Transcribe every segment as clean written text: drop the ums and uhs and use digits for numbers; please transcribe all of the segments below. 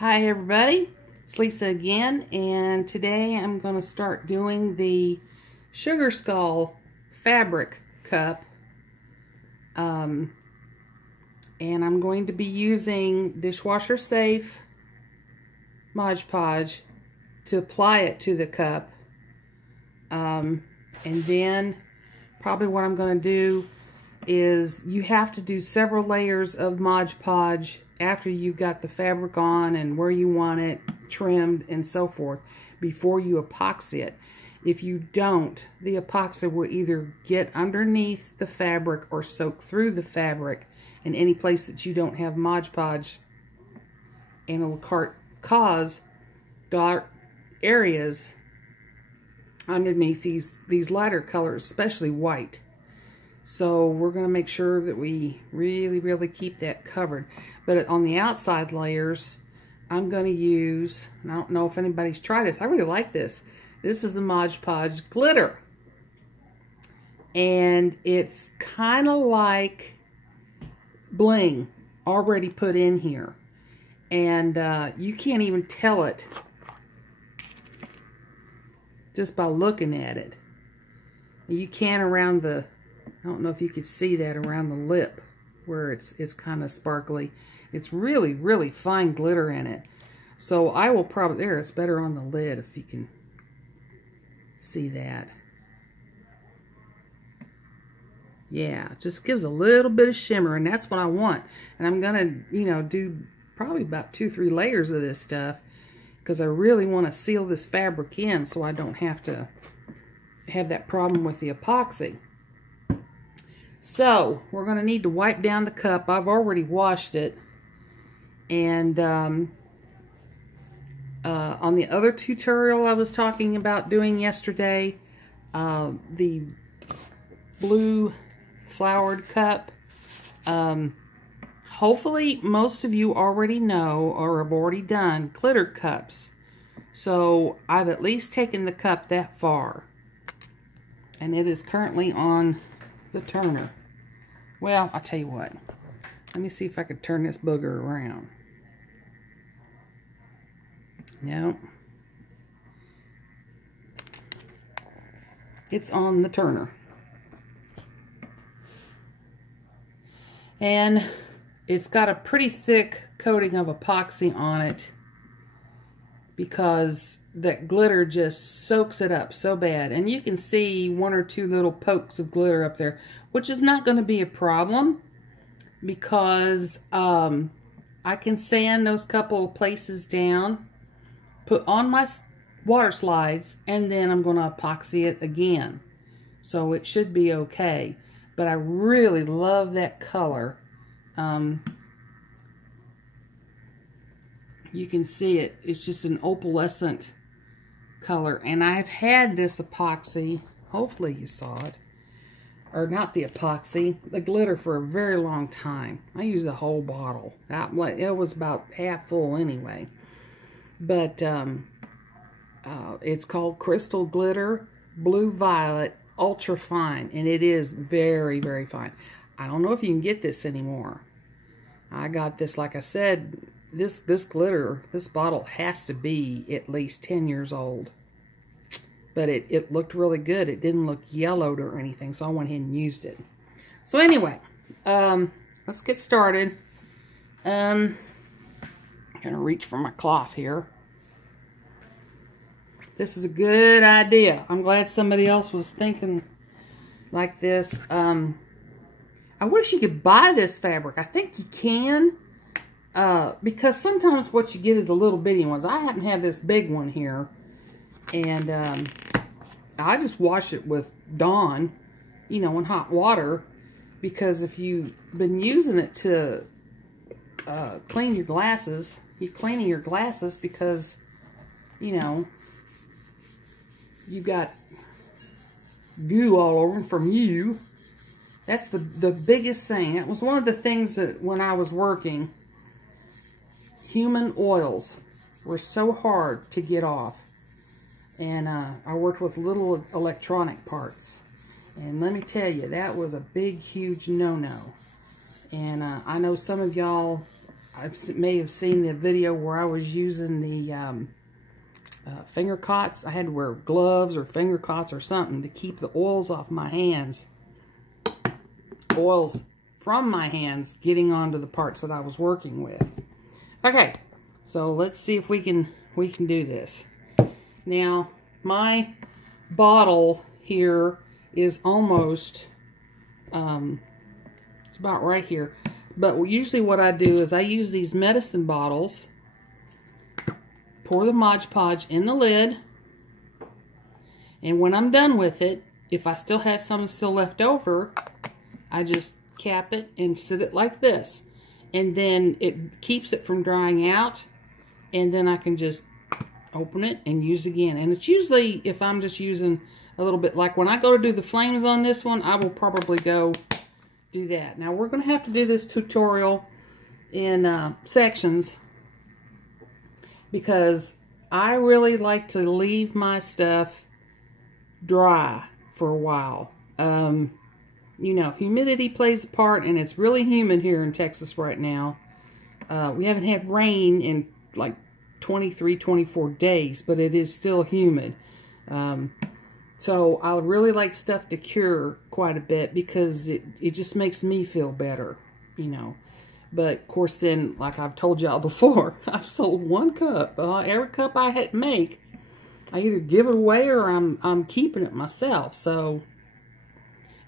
Hi everybody, it's Lisa again, and today I'm going to start doing the Sugar Skull fabric cup, and I'm going to be using dishwasher safe Mod Podge to apply it to the cup, and then probably what I'm going to do is you have to do several layers of Mod Podge after you got the fabric on and where you want it trimmed and so forth before you epoxy it. If you don't, the epoxy will either get underneath the fabric or soak through the fabric in any place that you don't have Mod Podge, and it will cause dark areas underneath these lighter colors, especially white. So we're going to make sure that we really keep that covered. But on the outside layers, I'm going to use, and I don't know if anybody's tried this, I really like this. This is the Mod Podge glitter. And it's kind of like bling already put in here. And you can't even tell it just by looking at it. You can around the, I don't know if you could see that around the lip where it's kind of sparkly. It's really fine glitter in it. So I will probably, there, it's better on the lid if you can see that. Yeah, it just gives a little bit of shimmer, and that's what I want. And I'm gonna, do probably about 2-3 layers of this stuff because I really want to seal this fabric in so I don't have to have that problem with the epoxy. So we're going to need to wipe down the cup. I've already washed it. And on the other tutorial I was talking about doing yesterday, the blue flowered cup, hopefully most of you already know or have already done glitter cups. So I've at least taken the cup that far. And it is currently on the turner. Well, I'll tell you what. Let me see if I could turn this booger around. No. It's on the turner. And it's got a pretty thick coating of epoxy on it because that glitter just soaks it up so bad. And you can see 1 or 2 little pokes of glitter up there, which is not going to be a problem because I can sand those couple of places down, put on my water slides, and then I'm going to epoxy it again. So it should be okay. But I really love that color. You can see it. It's just an opalescent color. And I've had this epoxy, hopefully you saw it, or not the epoxy, the glitter for a very long time. I used the whole bottle. It was about half full anyway. But it's called Crystal Glitter Blue Violet Ultra Fine, and it is very fine. I don't know if you can get this anymore. I got this, like I said, this glitter, this bottle has to be at least 10 years old. But it looked really good. It didn't look yellowed or anything, so I went ahead and used it. So anyway, let's get started. I'm gonna reach for my cloth here. This is a good idea. I'm glad somebody else was thinking like this. I wish you could buy this fabric. I think you can. Because sometimes what you get is the little bitty ones. I happen to have this big one here. And I just wash it with Dawn, in hot water. Because if you've been using it to clean your glasses, you're cleaning your glasses because, you've got goo all over them from you. That's the biggest thing. That was one of the things that when I was working, human oils were so hard to get off. And I worked with little electronic parts. And let me tell you, that was a big, huge no-no. And I know some of y'all, may have seen the video where I was using the finger cots. I had to wear gloves or finger cots or something to keep the oils off my hands. Oils from my hands getting onto the parts that I was working with. Okay, so let's see if we can do this. Now, my bottle here is almost, it's about right here. But usually what I do is I use these medicine bottles, pour the Mod Podge in the lid, and when I'm done with it, if I still have some still left over, I just cap it and sit it like this. And then it keeps it from drying out, and then I can just open it and use again. And it's usually, if I'm just using a little bit, like when I go to do the flames on this one, I will probably go do that. Now we're going to have to do this tutorial in sections, because I really like to leave my stuff dry for a while. You know, humidity plays a part, and it's really humid here in Texas right now. We haven't had rain in like 23, 24 days, but it is still humid. So I really like stuff to cure quite a bit, because it just makes me feel better, you know. But of course, then, like I've told y'all before, I've sold one cup. Every cup I make, I either give it away or I'm keeping it myself. So,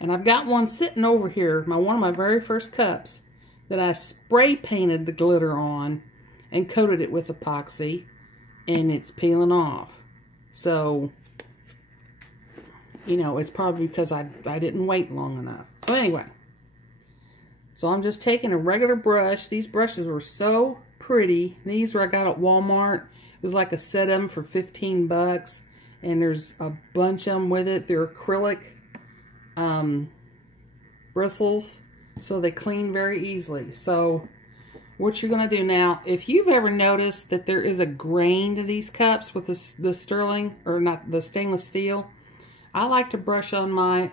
and I've got one sitting over here, one of my very first cups, that I spray painted the glitter on and coated it with epoxy, and it's peeling off. So, you know, it's probably because I didn't wait long enough. So anyway, so I'm just taking a regular brush. These brushes were so pretty. These were I got at Walmart. It was like a set of them for 15 bucks, and there's a bunch of them with it. They're acrylic bristles, so they clean very easily. So what you're going to do now, if you've ever noticed that there is a grain to these cups with the sterling, or not, the stainless steel, I like to brush on my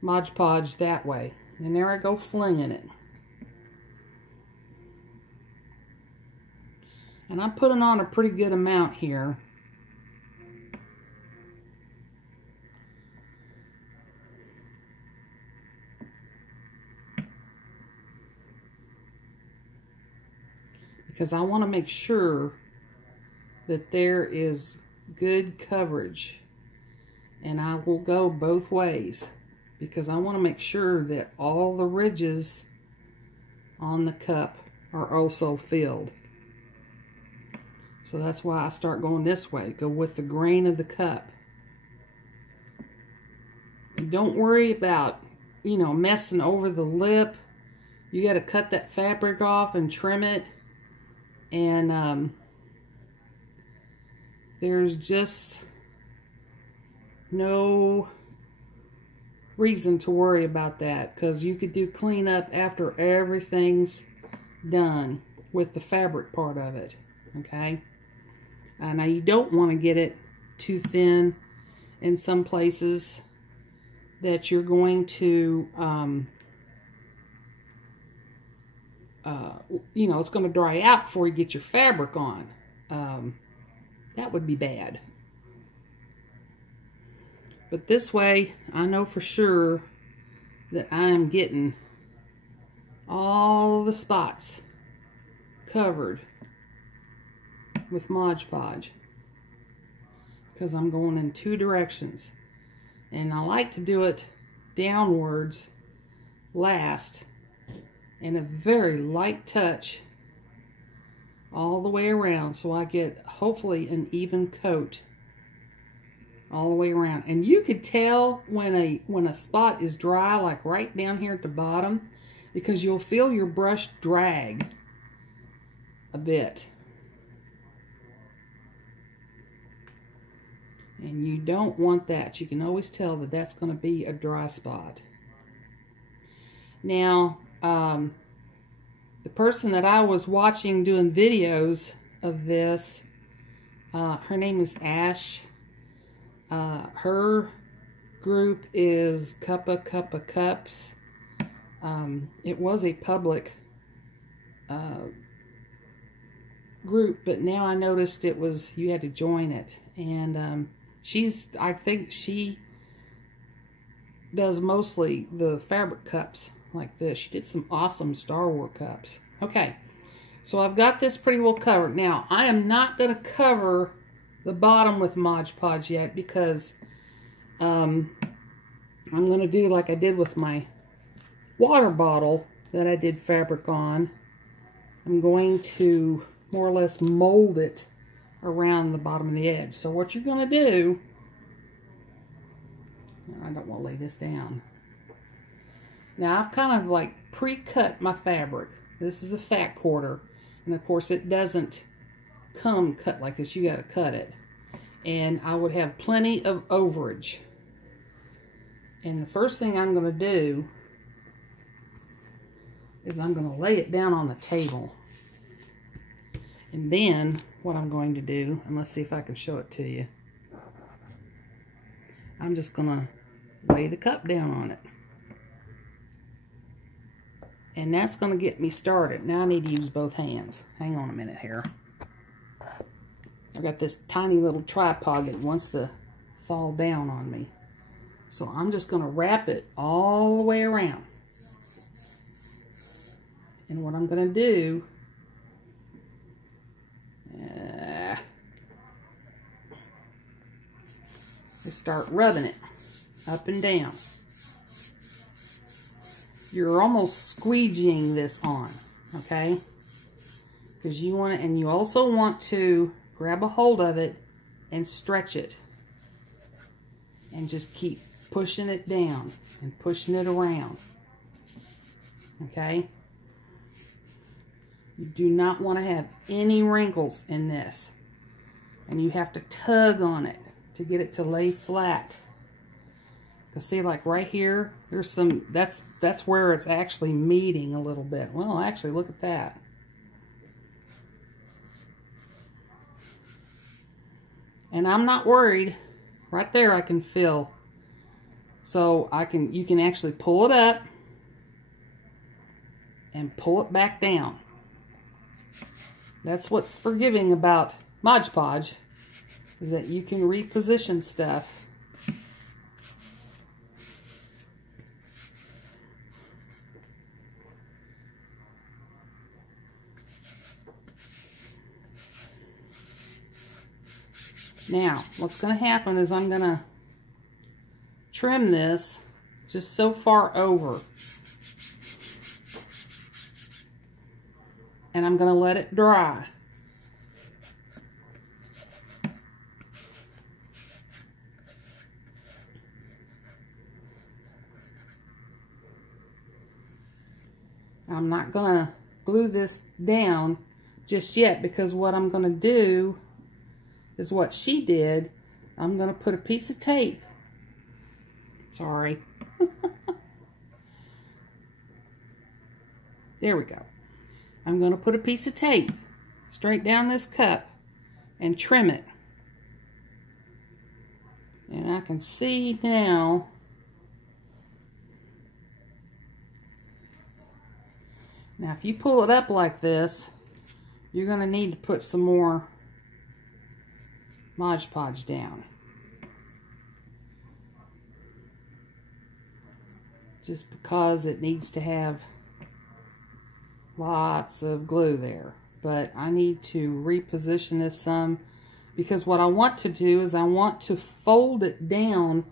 Mod Podge that way. And there I go flinging it. And I'm putting on a pretty good amount here. Because I want to make sure that there is good coverage. And I will go both ways, because I want to make sure that all the ridges on the cup are also filled. So that's why I start going this way. Go with the grain of the cup. And don't worry about, you know, messing over the lip. You got to cut that fabric off and trim it. And there's just no reason to worry about that, because you could do cleanup after everything's done with the fabric part of it. Okay, now you don't want to get it too thin in some places that you're going to you know, it's going to dry out before you get your fabric on. That would be bad. But this way, I know for sure that I'm getting all the spots covered with Mod Podge, because I'm going in two directions. And I like to do it downwards last, and a very light touch all the way around, so I get hopefully an even coat all the way around. And you could tell when a spot is dry, like right down here at the bottom, because you'll feel your brush drag a bit. And you don't want that. You can always tell that that's going to be a dry spot. Now, the person that I was watching doing videos of this, her name is Ash. Her group is Cuppa Cups. It was a public group, but now I noticed it was, you had to join it. And I think she does mostly the fabric cups like this. She did some awesome Star Wars cups. Okay, so I've got this pretty well covered. Now, I am not going to cover the bottom with Mod Podge yet because I'm going to do like I did with my water bottle that I did fabric on. I'm going to more or less mold it around the bottom of the edge. So what you're going to do, I don't want to lay this down. Now I've kind of like pre-cut my fabric. This is a fat quarter, and of course it doesn't come cut like this. You got to cut it, and I would have plenty of overage. And the first thing I'm going to do is I'm going to lay it down on the table. And then what I'm going to do, and let's see if I can show it to you. I'm just going to lay the cup down on it. And that's going to get me started. Now I need to use both hands. Hang on a minute here. I've got this tiny little tripod that wants to fall down on me. So I'm just going to wrap it all the way around. And what I'm going to do is start rubbing it up and down. You're almost squeegeeing this on, okay? Because you want to, and you also want to grab a hold of it and stretch it. And just keep pushing it down and pushing it around. Okay? You do not want to have any wrinkles in this. And you have to tug on it to get it to lay flat. Because see, like right here, there's some, that's where it's actually meeting a little bit. Well, actually, look at that. And I'm not worried. Right there I can feel. So you can actually pull it up and pull it back down. That's what's forgiving about Mod Podge, is that you can reposition stuff. Now, what's going to happen is I'm going to trim this just so far over. And I'm going to let it dry. I'm not going to glue this down just yet, because what I'm going to do is what she did. I'm going to put a piece of tape. Sorry. There we go. I'm going to put a piece of tape straight down this cup and trim it. And I can see now if you pull it up like this, you're going to need to put some more Mod Podge down. Just because it needs to have lots of glue there. But I need to reposition this some, because what I want to do is I want to fold it down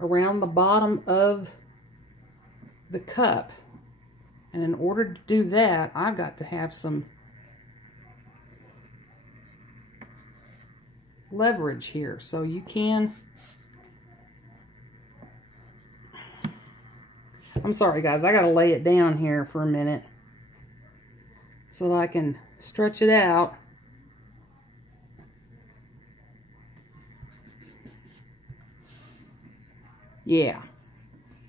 around the bottom of the cup. And in order to do that, I've got to have some leverage here. So you can, I'm sorry guys, I gotta lay it down here for a minute so that I can stretch it out. Yeah,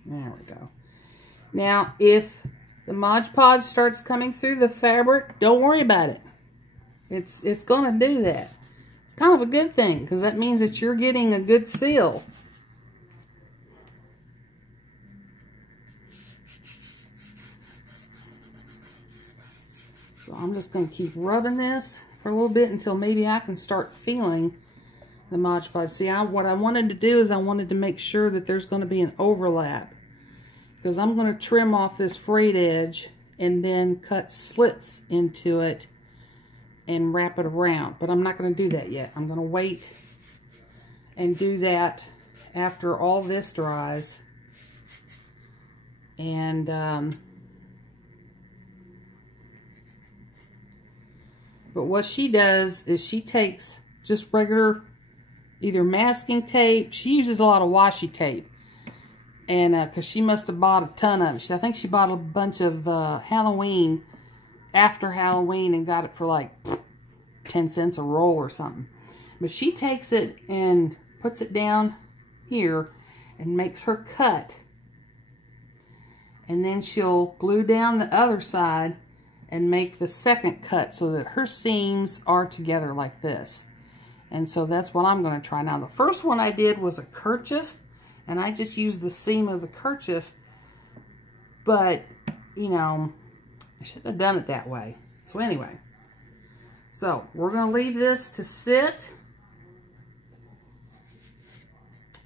there we go. Now if the Mod Podge starts coming through the fabric, don't worry about it. It's gonna do that. It's kind of a good thing, because that means that you're getting a good seal. So I'm just going to keep rubbing this. for a little bit until maybe I can start feeling the Mod Podge. See, what I wanted to do is I wanted to make sure that there's going to be an overlap, because I'm going to trim off this frayed edge and then cut slits into it and wrap it around. But I'm not going to do that yet. I'm going to wait and do that after all this dries. And but what she does is she takes just regular either masking tape. She uses a lot of washi tape, and because she must have bought a ton of it. I think she bought a bunch of Halloween, after Halloween, and got it for like 10 cents a roll or something. But she takes it and puts it down here and makes her cut, and then she'll glue down the other side and make the second cut so that her seams are together like this. And so that's what I'm going to try now. The first one I did was a kerchief, and I just used the seam of the kerchief, but you know, I shouldn't have done it that way. So anyway, so we're going to leave this to sit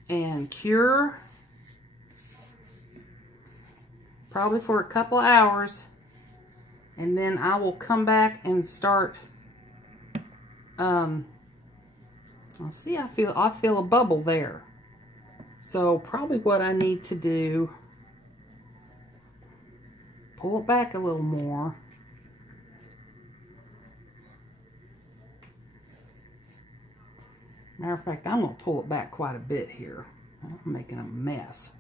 and cure, probably for a couple hours, and then I will come back and start. I'll see, I feel a bubble there. So probably what I need to do, pull it back a little more. Matter of fact, I'm going to pull it back quite a bit here. I'm making a mess.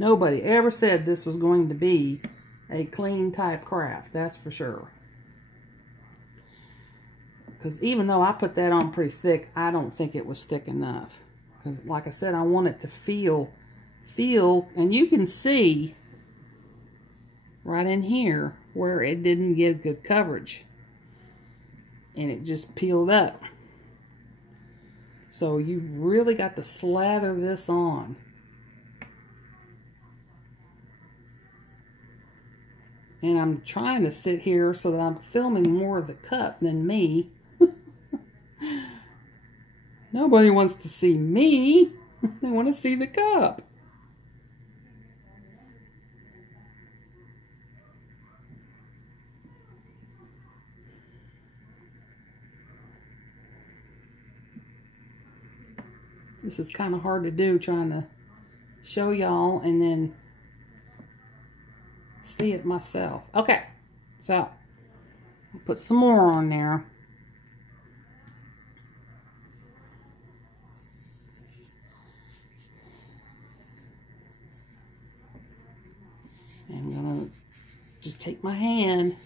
Nobody ever said this was going to be a clean type craft, that's for sure. Because even though I put that on pretty thick, I don't think it was thick enough. Because like I said, I want it to feel, and you can see right in here where it didn't get good coverage. And it just peeled up. So you really got to slather this on. And I'm trying to sit here so that I'm filming more of the cup than me. Nobody wants to see me. They want to see the cup. This is kind of hard to do, trying to show y'all and then see it myself. Okay, so I'll put some more on there. And I'm gonna just take my hand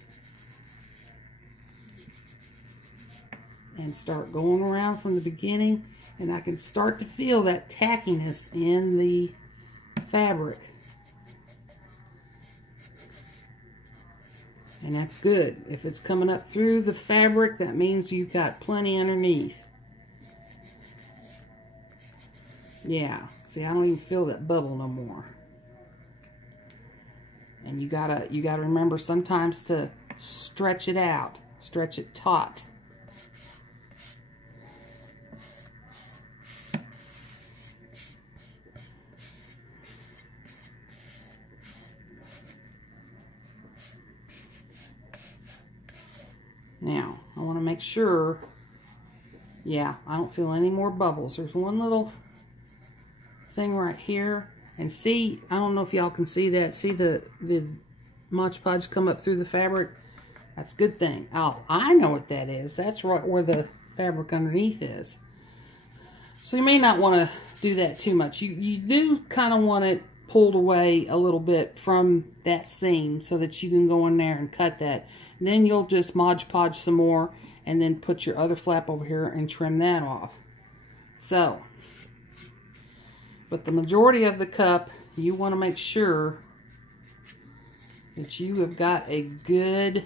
and start going around from the beginning, and I can start to feel that tackiness in the fabric. And that's good. If it's coming up through the fabric, that means you've got plenty underneath. Yeah, see, I don't even feel that bubble no more. And you gotta remember sometimes to stretch it out, stretch it taut. Now, I want to make sure, yeah, I don't feel any more bubbles. There's one little thing right here. And see, I don't know if y'all can see that. See the Mod Podge come up through the fabric? That's a good thing. Oh, I know what that is. That's right where the fabric underneath is. So you may not want to do that too much. You do kind of want it pulled away a little bit from that seam so that you can go in there and cut that. And then you'll just Mod Podge some more and then put your other flap over here and trim that off. So, but the majority of the cup, you want to make sure that you have got a good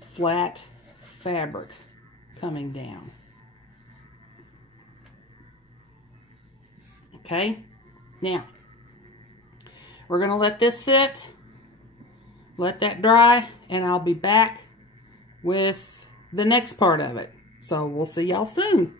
flat fabric coming down. Okay, now we're going to let this sit let that dry, and I'll be back with the next part of it. So we'll see y'all soon.